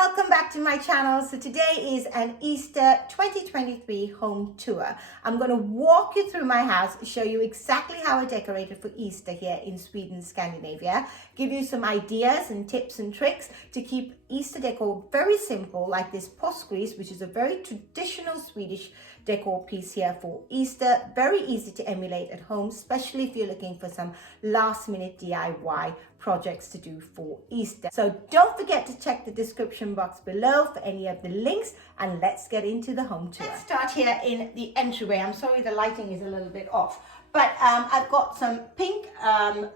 Welcome back to my channel. So today is an Easter 2023 home tour. I'm going to walk you through my house, show you exactly how I decorated for Easter here in Sweden Scandinavia, give you some ideas and tips and tricks to keep Easter decor very simple, like this påskgris, which is a very traditional Swedish decor piece here for Easter. Very easy to emulate at home, especially if you're looking for some last minute DIY projects to do for Easter. So don't forget to check the description box below for any of the links, and let's get into the home tour. Let's start here in the entryway. I'm sorry the lighting is a little bit off, but I've got some pink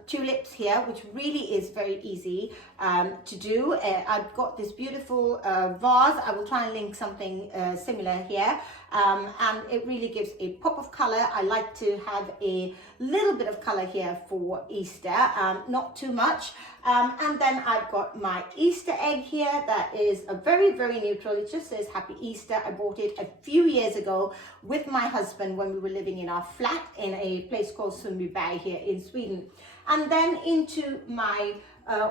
tulips here, which really is very easy to do. I've got this beautiful vase. I will try and link something similar here, and it really gives a pop of color. I like to have a little bit of color here for Easter, not too much. And then I've got my Easter egg here that is a very neutral. It just says Happy Easter. I bought it a few years ago with my husband when we were living in our flat in a place called Sundbyberg here in Sweden. And then into my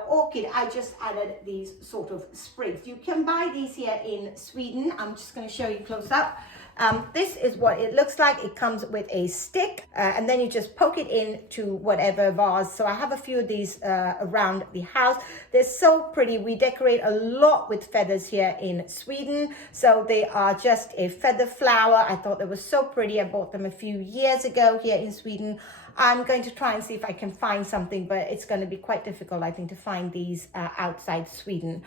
orchid, I just added these sort of sprigs. You can buy these here in Sweden. I'm just going to show you close up. This is what it looks like. It comes with a stick and then you just poke it into whatever vase. So I have a few of these around the house. They're so pretty. We decorate a lot with feathers here in Sweden. So they are just a feather flower. I thought they were so pretty. I bought them a few years ago here in Sweden. I'm going to try and see if I can find something, but it's going to be quite difficult, I think, to find these outside Sweden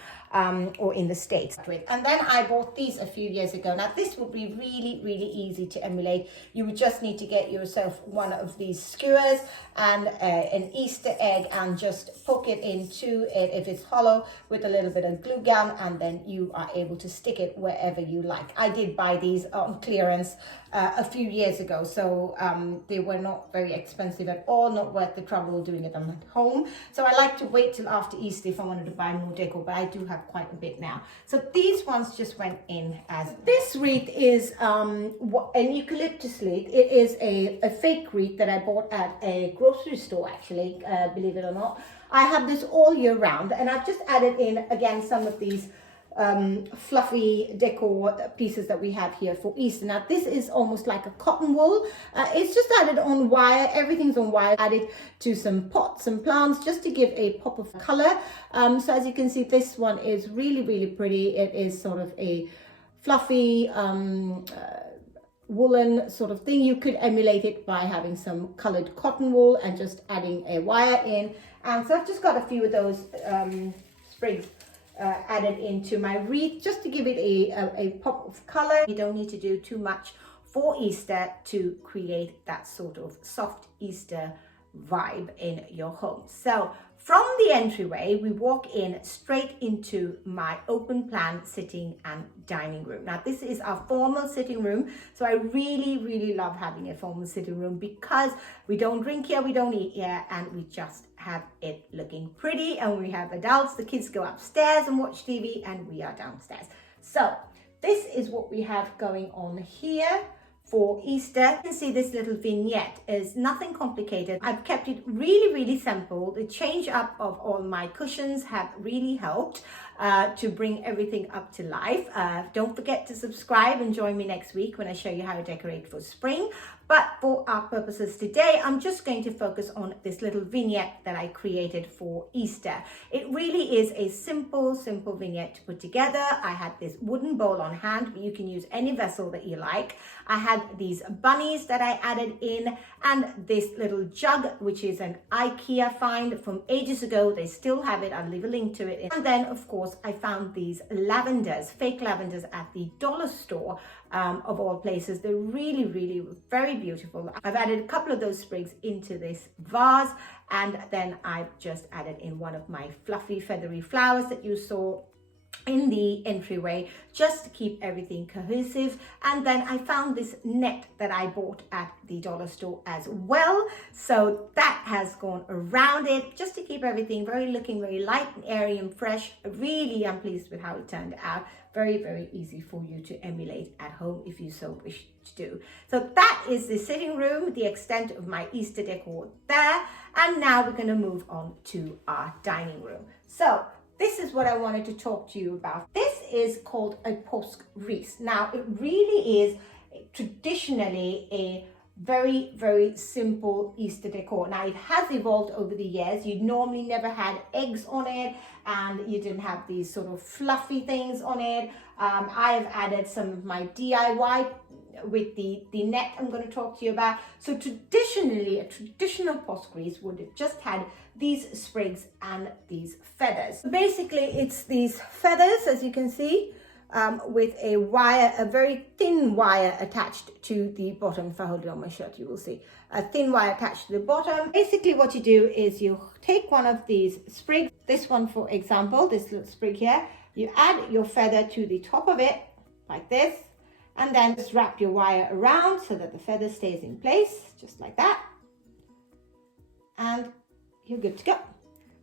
or in the States. And then I bought these a few years ago. Now, this would be really easy to emulate. You would just need to get yourself one of these skewers and an Easter egg and just poke it into it if it's hollow with a little bit of glue gun, and then you are able to stick it wherever you like. I did buy these on clearance a few years ago, so they were not very expensive at all, not worth the trouble doing it at home. So I like to wait till after Easter if I wanted to buy more decor, but I do have quite a bit now. So these ones just went in as this wreath is an eucalyptus leaf. It is a fake wreath that I bought at a grocery store, actually, believe it or not. I have this all year round, and I've just added in again some of these fluffy decor pieces that we have here for Easter. Now this is almost like a cotton wool. It's just added on wire. Everything's on wire. Added to some pots and plants just to give a pop of color. So as you can see, this one is really pretty. It is sort of a fluffy woolen sort of thing. You could emulate it by having some colored cotton wool and just adding a wire in. And so I've just got a few of those sprigs added into my wreath just to give it a pop of color. You don't need to do too much for Easter to create that sort of soft Easter vibe in your home. So from the entryway, we walk in straight into my open plan sitting and dining room. Now this is our formal sitting room. So I really love having a formal sitting room because we don't drink here, we don't eat here, and we just have it looking pretty. And we have adults, the kids go upstairs and watch TV, and we are downstairs. So this is what we have going on here for Easter. You can see this little vignette is nothing complicated. I've kept it really simple. The change up of all my cushions have really helped to bring everything up to life. Don't forget to subscribe and join me next week when I show you how to decorate for spring. But for our purposes today, I'm just going to focus on this little vignette that I created for Easter. It really is a simple vignette to put together. I had this wooden bowl on hand, but you can use any vessel that you like. I had these bunnies that I added in, and this little jug, which is an IKEA find from ages ago. They still have it. I'll leave a link to it. And then, of course, I found these lavenders, fake lavenders at the dollar store, of all places. They're really very beautiful. I've added a couple of those sprigs into this vase, and then I've just added in one of my fluffy feathery flowers that you saw in the entryway, just to keep everything cohesive. And then I found this net that I bought at the dollar store as well, so that has gone around it just to keep everything looking very light and airy and fresh. Really, I'm pleased with how it turned out. Very easy for you to emulate at home if you so wish to do. So that is the sitting room, the extent of my Easter decor there. And now we're going to move on to our dining room. So this is what I wanted to talk to you about. This is called a påskris. Now, it really is traditionally a very, very simple Easter decor. Now, it has evolved over the years. You normally never had eggs on it, and you didn't have these sort of fluffy things on it. I have added some of my DIY with the net I'm going to talk to you about. So traditionally, a traditional påskris would have just had these sprigs and these feathers. Basically, it's these feathers, as you can see, with a wire, a very thin wire attached to the bottom. If I hold it on my shirt, you will see a thin wire attached to the bottom. Basically, what you do is you take one of these sprigs, this one for example, this little sprig here, you add your feather to the top of it like this, and then just wrap your wire around so that the feather stays in place, just like that, and you're good to go.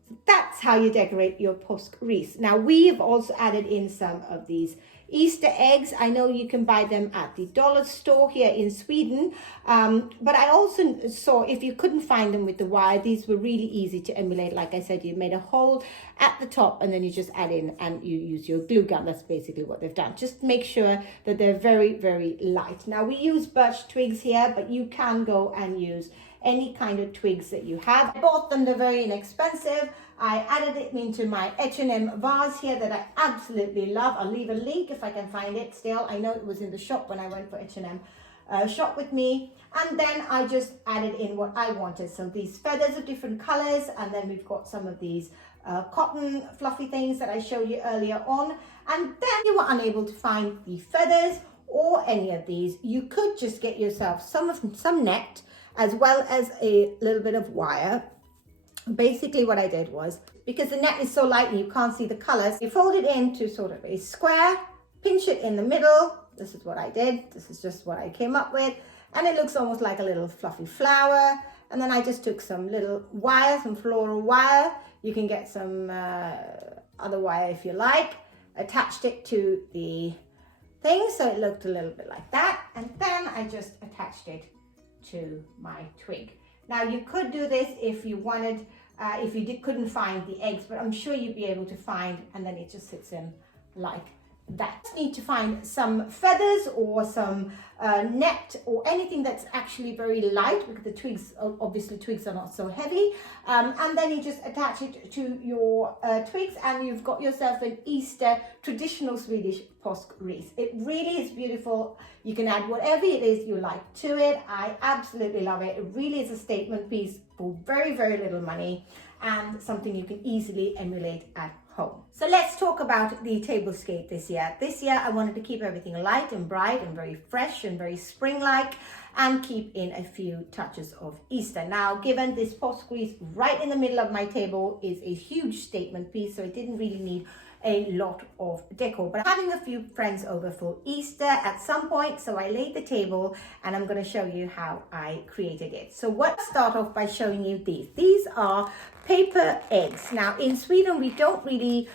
So that's how you decorate your påskris. Now, we've also added in some of these Easter eggs. I know you can buy them at the dollar store here in Sweden, but I also saw if you couldn't find them with the wire, these were really easy to emulate. Like I said, you made a hole at the top and then you just add in and you use your glue gun. That's basically what they've done. Just make sure that they're very, very light. Now, we use birch twigs here, but you can go and use any kind of twigs that you have. I bought them, they're very inexpensive. I added it into my H&M vase here that I absolutely love. I'll leave a link if I can find it still. I know it was in the shop when I went for H&M shop with me. And then I just added in what I wanted. So these feathers of different colors, and then we've got some of these cotton fluffy things that I showed you earlier on. And then you were unable to find the feathers or any of these, you could just get yourself some net as well as a little bit of wire. Basically what I did was, because the net is so light and you can't see the colors, you fold it into sort of a square, pinch it in the middle. This is what I did. This is just what I came up with. And it looks almost like a little fluffy flower. And then I just took some little wire, some floral wire. You can get some other wire if you like. Attached it to the thing so it looked a little bit like that. And then I just attached it to my twig. Now, you could do this if you wanted, if you couldn't find the eggs, but I'm sure you'd be able to find, and then it just sits in like that. You need to find some feathers or some net or anything that's actually very light, because the twigs, obviously twigs are not so heavy. And then you just attach it to your twigs and you've got yourself an Easter traditional Swedish påskris. It really is beautiful. You can add whatever it is you like to it. I absolutely love it. It really is a statement piece for very, very little money and something you can easily emulate at home. So let's talk about the Tablescape this year. This year I wanted to keep everything light and bright and very fresh and very spring-like, and keep in a few touches of Easter. Now, given this påskris right in the middle of my table is a huge statement piece, so it didn't really need a lot of decor, but I'm having a few friends over for Easter at some point, so I laid the table and I'm going to show you how I created it. So let's start off by showing you these. These are paper eggs. Now, in Sweden we don't really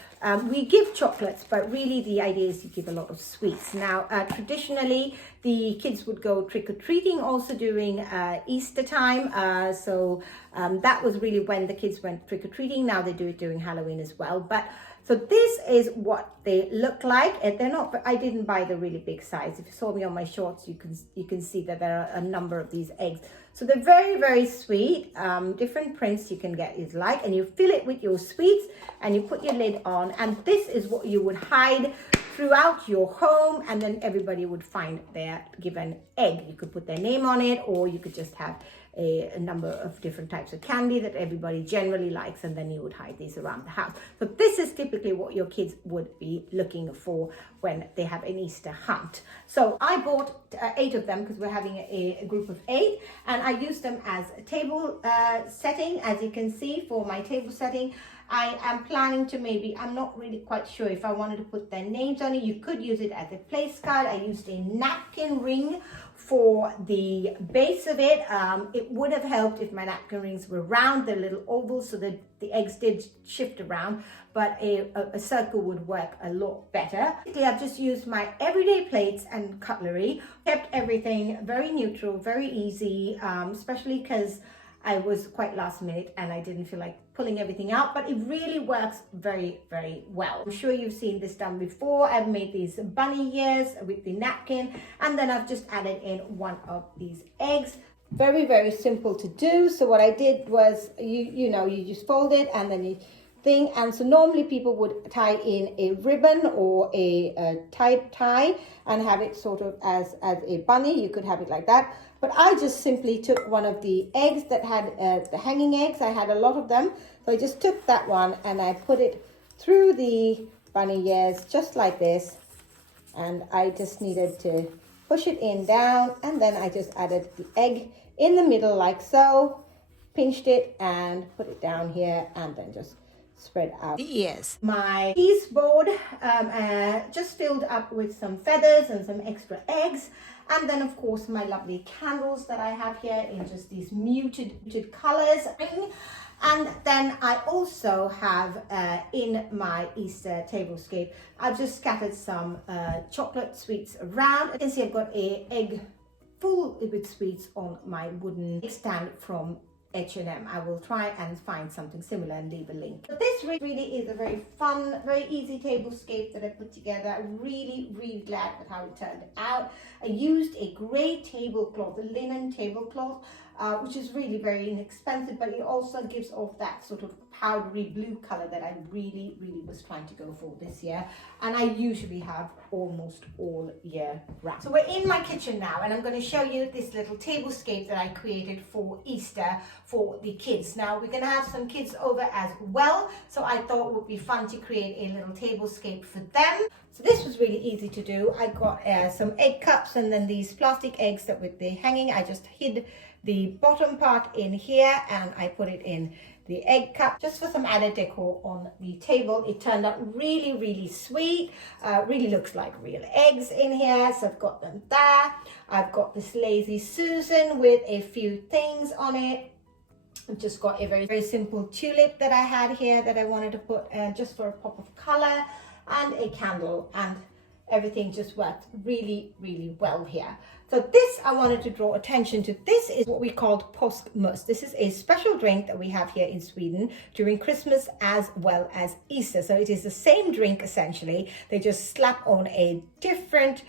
we give chocolates, but really the idea is you give a lot of sweets. Now, traditionally the kids would go trick-or-treating also during Easter time, so that was really when the kids went trick-or-treating. Now they do it during Halloween as well. But so this is what they look like, and they're not, I didn't buy the really big size. If you saw me on my shorts, you can see that there are a number of these eggs. So they're very, very sweet. Different prints you can get is like, and you fill it with your sweets and you put your lid on, and this is what you would hide throughout your home, and then everybody would find their given egg. You could put their name on it, or you could just have a number of different types of candy that everybody generally likes, and then you would hide these around the house. So this is typically what your kids would be looking for when they have an Easter hunt. So I bought 8 of them because we're having a group of 8, and I used them as a table setting. As you can see, for my table setting, I am planning to I'm not really quite sure if I wanted to put their names on it. You could use it as a place card. I used a napkin ring for the base of it. It would have helped if my napkin rings were round, they're little ovals, so that the eggs did shift around, but a circle would work a lot better. I've just used my everyday plates and cutlery, kept everything very neutral, very easy, especially because I was quite last minute and I didn't feel like pulling everything out, but it really works very, very well. I'm sure you've seen this done before. I've made these bunny ears with the napkin, and then I've just added in one of these eggs. Very, very simple to do. So what I did was, you know, you just fold it and then you thing. And so normally people would tie in a ribbon or a tie and have it sort of as a bunny. You could have it like that. But I just simply took one of the eggs that had the hanging eggs. I had a lot of them. So I just took that one and I put it through the bunny ears just like this. And I just needed to push it in down, and then I just added the egg in the middle like so, pinched it and put it down here, and then just spread out the ears. My piece board just filled up with some feathers and some extra eggs, and then of course my lovely candles that I have here in just these muted colors. And then I also have in my Easter tablescape, I've just scattered some chocolate sweets around. You can see I've got an egg full with sweets on my wooden stand from H&M. I will try and find something similar and leave a link. But this really is a very fun, very easy tablescape that I put together. I'm really glad with how it turned out. I used a grey tablecloth, a linen tablecloth, which is really very inexpensive, but it also gives off that sort of powdery blue color that I really was trying to go for this year, and I usually have almost all year round. So we're in my kitchen now, and I'm going to show you this little tablescape that I created for Easter for the kids. Now we're going to have some kids over as well, so I thought it would be fun to create a little tablescape for them. So this was really easy to do. I got some egg cups and then these plastic eggs that with the hanging, I just hid the bottom part in here and I put it in the egg cup just for some added decor on the table. It turned out really sweet. Really looks like real eggs in here. So I've got them there. I've got this Lazy Susan with a few things on it. I've just got a very simple tulip that I had here that I wanted to put just for a pop of color, and a candle, and everything just worked really well here. So this, I wanted to draw attention to. This is what we called påskmust. This is a special drink that we have here in Sweden during Christmas as well as Easter. So it is the same drink essentially. They just slap on a different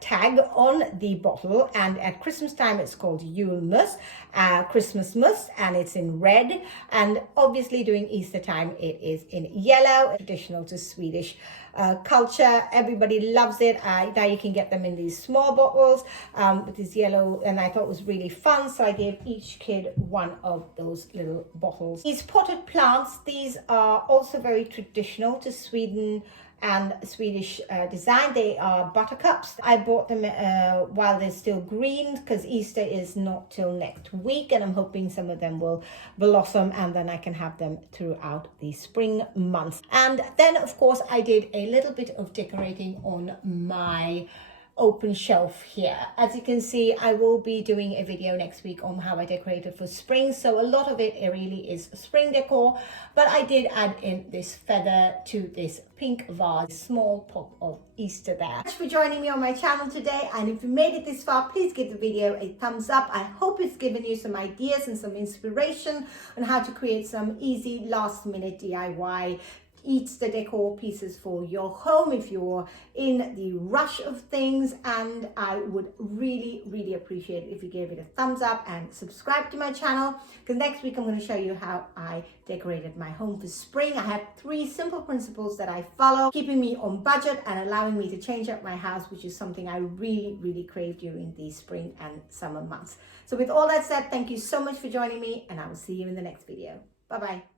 tag on the bottle, and at Christmas time it's called julmust, Christmas must, and it's in red, and obviously during Easter time it is in yellow, traditional to Swedish culture. Everybody loves it. Now you can get them in these small bottles with this yellow, and I thought it was really fun, so I gave each kid one of those little bottles. These potted plants, these are also very traditional to Sweden and Swedish design. They are buttercups. I bought them while they're still green because Easter is not till next week, and I'm hoping some of them will blossom and then I can have them throughout the spring months. And then of course I did a little bit of decorating on my open shelf here. As you can see, I will be doing a video next week on how I decorated for spring, so a lot of it really is spring decor, but I did add in this feather to this pink vase, small pop of Easter there. Thanks for joining me on my channel today, and if you made it this far, please give the video a thumbs up. I hope it's given you some ideas and some inspiration on how to create some easy last minute DIY Easter decor pieces for your home if you're in the rush of things. And I would really appreciate it if you gave it a thumbs up and subscribe to my channel, because next week I'm going to show you how I decorated my home for spring. I have 3 simple principles that I follow, keeping me on budget and allowing me to change up my house, which is something I really crave during the spring and summer months. So with all that said, thank you so much for joining me, and I will see you in the next video. Bye bye.